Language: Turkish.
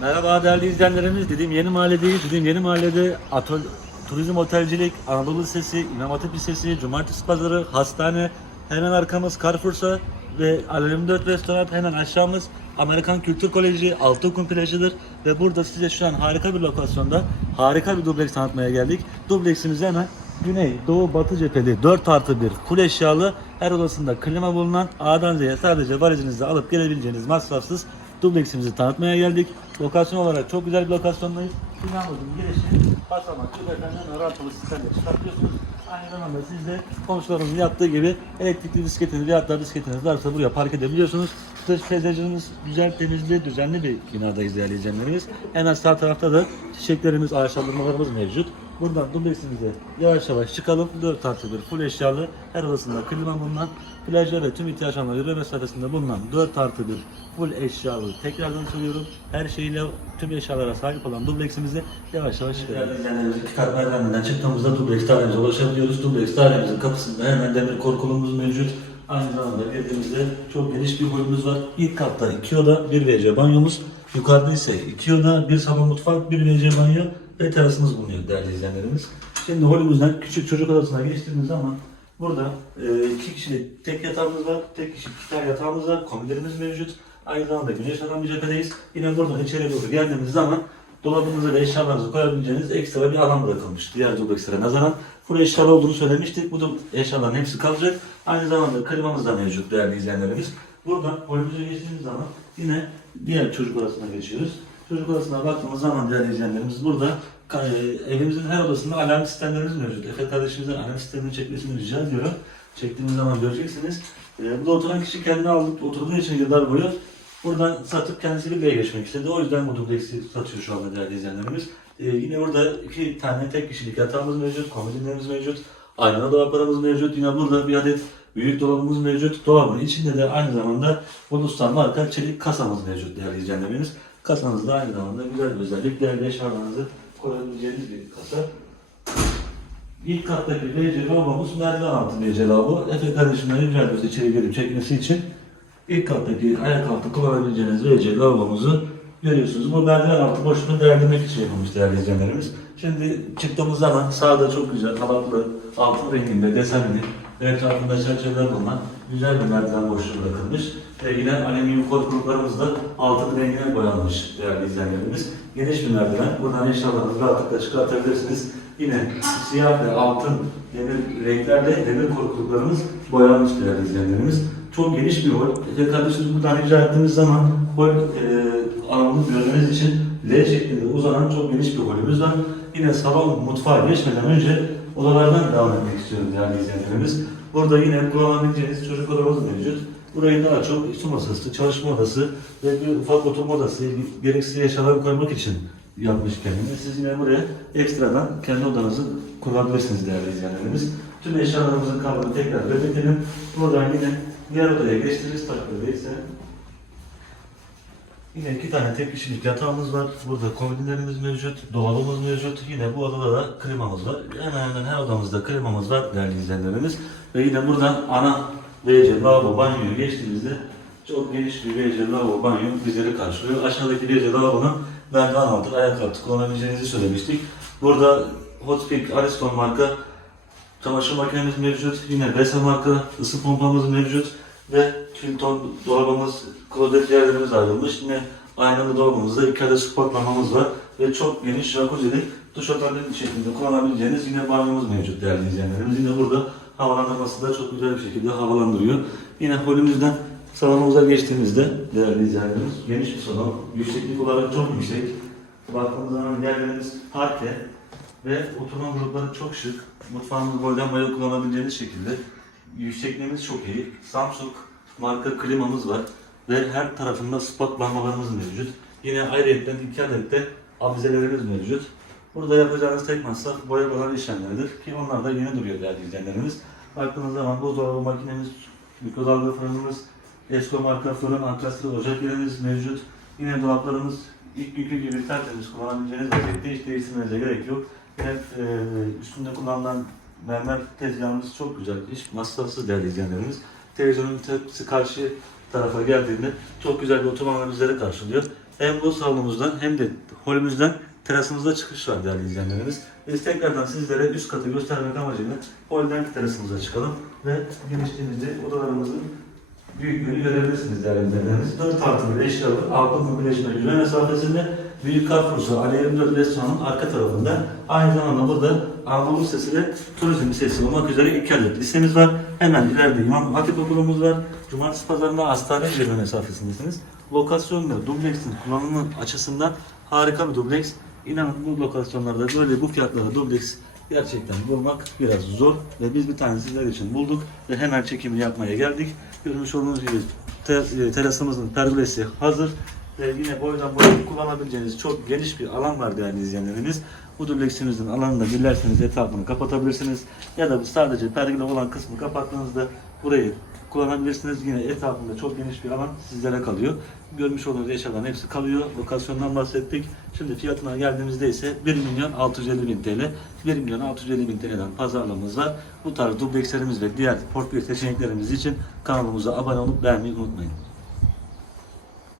Merhaba değerli izleyenlerimiz. Dediğim yeni mahalledeyiz. Dediğim yeni mahallede atol, turizm otelcilik, Anadolu Lisesi, İmam Hatip Lisesi, Cumartesi Pazarı, hastane, hemen arkamız Carrefour'sa ve Alem 4 Restoran hemen aşağımız Amerikan Kültür Koleji, Altıokul plajıdır ve burada size şu an harika bir lokasyonda harika bir dubleks tanıtmaya geldik. Dubleksimiz hemen Güney, Doğu, Batı cepheli 4 artı 1 full eşyalı her odasında klima bulunan A'dan Z'ye sadece valizinizle alıp gelebileceğiniz masrafsız dubleksimizi tanıtmaya geldik. Lokasyon olarak çok güzel bir lokasyondayız. Binamızın girişi basamak efendim orantılı sistemle çıkartıyorsunuz. Aynı zamanda siz de komşularımızın yaptığı gibi elektrikli bisikletiniz veya da bisikletiniz varsa buraya park edebiliyorsunuz. Dış peyzajımız güzel, temizli, düzenli bir binadayız değerli izleyenlerimiz. Hemen sağ tarafta da çiçeklerimiz, ağaçlandırmalarımız mevcut. Buradan dubleksimize yavaş yavaş çıkalım. 4 artı 1 full eşyalı, her odasında klima bulunan, plajlar ve tüm ihtiyaçlarına yürüme mesafesinde bulunan 4 artı 1 full eşyalı. Tekrardan söylüyorum, her şeyle tüm eşyalara sahip olan dubleksimizi yavaş yavaş çıkarıyoruz. Yani iki kat merdivenden çıktığımızda dubleks dairemize ulaşabiliyoruz. Dubleks dairemizin kapısında hemen demir korkulumuz mevcut. Aynı zamanda girdiğimizde çok geniş bir holümüz var. İlk katta iki oda, bir WC banyomuz. Yukarıda ise iki oda, bir salon mutfak, bir WC banyo ve terasımız bulunuyor değerli izleyenlerimiz. Şimdi holümüzden küçük çocuk odasına geçtiğimiz zaman burada e, iki kişilik tek yatağımız var. Tek kişilik iki tane yatağımız var. Kombilerimiz mevcut. Aynı zamanda güneş alan bir cephedeyiz. Yine buradan içeri doğru geldiğimiz zaman dolabınıza ve eşyalarınızı koyabileceğiniz ekstra bir alan bırakılmış. Diğer dublekslere nazaran. Full eşyalı olduğunu söylemiştik. Bu da eşyaların hepsi kalacak. Aynı zamanda klimamız da mevcut değerli izleyenlerimiz. Buradan holümüze geçtiğimiz zaman yine diğer çocuk odasına geçiyoruz. Çocuk odasına baktığımız zaman değerli izleyenlerimiz burada e, evimizin her odasında alarm sistemlerimiz mevcut. Efe kardeşimizden alarm sistemini çekmesini rica ediyorum. Çektiğimiz zaman göreceksiniz. E, burada oturan kişi kendi aldık, oturduğu için yıllar boyu buradan satıp kendisi geçmek istedi. O yüzden bu dubleksi satıyor şu anda değerli izleyenlerimiz. E, yine burada iki tane tek kişilik yatağımız mevcut, komodinlerimiz mevcut. Aynalı dolaplarımız mevcut. Yine burada bir adet büyük dolabımız mevcut. Dolabın içinde de aynı zamanda Bonus'tan marka çelik kasamız mevcut değerli izleyenlerimiz. Kasanızda aynı zamanda güzel bir özellik. Değerli eşyalarınızı koyabileceğiniz bir kasa. İlk kattaki WC lavabomuz merdiven altı WC lavabo. Efe kardeşimden rica ediyoruz içeri girip çekmesi için. İlk kattaki ayak altı kullanabileceğiniz WC lavabomuzu görüyorsunuz. Bu merdiven altı boşluğunu değerlendirmek için yapılmış değerli izleyenlerimiz. Şimdi çıktığımız zaman sağda çok güzel halatlı, altın renginde desenli etrafında çerçeveler bulunan güzel bir merdiven boşluğu bırakılmış. Ve yine alüminyum korkuluklarımız da altın rengine boyanmış değerli izleyenlerimiz. Geniş bir merdiven. Buradan eşyalarınızı rahatlıkla çıkartabilirsiniz. Yine siyah ve altın demir renklerle demir korkuluklarımız boyanmış değerli izleyenlerimiz. Çok geniş bir hol. Efe kardeşimiz buradan rica ettiğimiz zaman hol e, alanını görmeniz için L şeklinde uzanan çok geniş bir holümüz var. Yine salon mutfağa geçmeden önce odalardan devam etmek istiyorum değerli izleyenlerimiz. Burada yine kullanabileceğiniz çocuk odamız mevcut. Burayı daha çok su masası, çalışma odası ve bir ufak oturma odası, gereksiz eşyaları koymak için yapmış kendini. Siz yine buraya ekstradan kendi odanızı kullanabilirsiniz değerli izleyenlerimiz. Tüm eşyalarımızın kalıbını tekrar belirtelim. Buradan yine diğer odaya geçtiğiniz takdirde ise Yine iki tane tek kişilik yatağımız var. Burada komodinlerimiz mevcut, dolabımız mevcut. Yine bu odada da klimamız var. Hemen hemen her odamızda klimamız var değerli izleyenlerimiz. Ve yine buradan ana WC, lavabo, banyoyu geçtiğimizde çok geniş bir WC, lavabo, banyo bizleri karşılıyor. Aşağıdaki WC, lavabonun merdiven altı, ayak altı kullanabileceğinizi söylemiştik. Burada Hotpick, Ariston marka çamaşır makinemiz mevcut. Yine Besa marka ısı pompamız mevcut. Ve Kilton dolabımız, klozet yerlerimiz ayrılmış. Yine aynalı dolabımızda iki adet spotlamamız var. Ve çok geniş jacuzzi'li duş oteli şeklinde kullanabileceğiniz yine banyomuz mevcut değerli izleyenlerimiz. Yine burada havalandırması da çok güzel bir şekilde havalandırıyor. Yine holümüzden salonumuza geçtiğimizde değerli izleyenlerimiz geniş bir salon. Yükseklik olarak çok yüksek. Baktığımız zaman yerlerimiz parke ve oturma grupları çok şık. Mutfağımız boydan boya kullanabileceğiniz şekilde. Yüksekliğimiz çok iyi. Samsung marka klimamız var. Ve her tarafında spot lambalarımız mevcut. Yine ayrıyetten iki adet de avizelerimiz mevcut. Burada yapacağınız tek masraf boya boyan işlemleridir. Ki onlar da yeni duruyor değerli izleyenlerimiz. Baktığınız zaman buzdolabı makinemiz, mikrodalga fırınımız, Esko marka fırın, ankastre ocak yerimiz mevcut. Yine dolaplarımız ilk günkü gibi tertemiz kullanabileceğiniz vaziyette hiç değiştirmenize gerek yok. Yine e, üstünde kullanılan mermer tezgahımız çok güzel. Hiç masrafsız değerli izleyenlerimiz. Televizyonun tepsi karşı tarafa geldiğinde çok güzel bir oturma alanı bizleri karşılıyor. Hem bu salonumuzdan hem de holümüzden terasımıza çıkış var değerli izleyenlerimiz. Biz tekrardan sizlere üst katı göstermek amacıyla holden terasımıza çıkalım ve genişliğimizde odalarımızın büyüklüğünü görebilirsiniz değerli izleyenlerimiz. 4 artı bir eşyalı Avrupa Birleşme yürüme mesafesinde Büyük Carrefour'su Ali 24 restoranın arka tarafında aynı zamanda burada Anadolu Lisesi ve Turizm Lisesi olmak üzere iki adet lisemiz var. Hemen ileride İmam Hatip Okulumuz var. Cumartesi pazarında hastane yürüme mesafesindesiniz. Lokasyon ve dubleksin kullanımı açısından harika bir dubleks. İnanın bu lokasyonlarda böyle bu fiyatlara dubleks gerçekten bulmak biraz zor ve biz bir tane sizler için bulduk ve hemen çekimi yapmaya geldik. Görmüş olduğunuz gibi te- e, terasımızın pergolesi hazır ve yine boydan boya kullanabileceğiniz çok geniş bir alan var değerli izleyenlerimiz. Bu dubleksimizin alanında dilerseniz etrafını kapatabilirsiniz ya da sadece pergole olan kısmı kapattığınızda burayı kullanabilirsiniz. Yine etrafında çok geniş bir alan sizlere kalıyor. Görmüş olduğunuz eşyaların hepsi kalıyor. Lokasyondan bahsettik. Şimdi fiyatına geldiğimizde ise 1 milyon 650 bin TL. 1 milyon 650 bin TL'den pazarlığımız var. Bu tarz dublekslerimiz ve diğer portföy seçeneklerimiz için kanalımıza abone olup beğenmeyi unutmayın.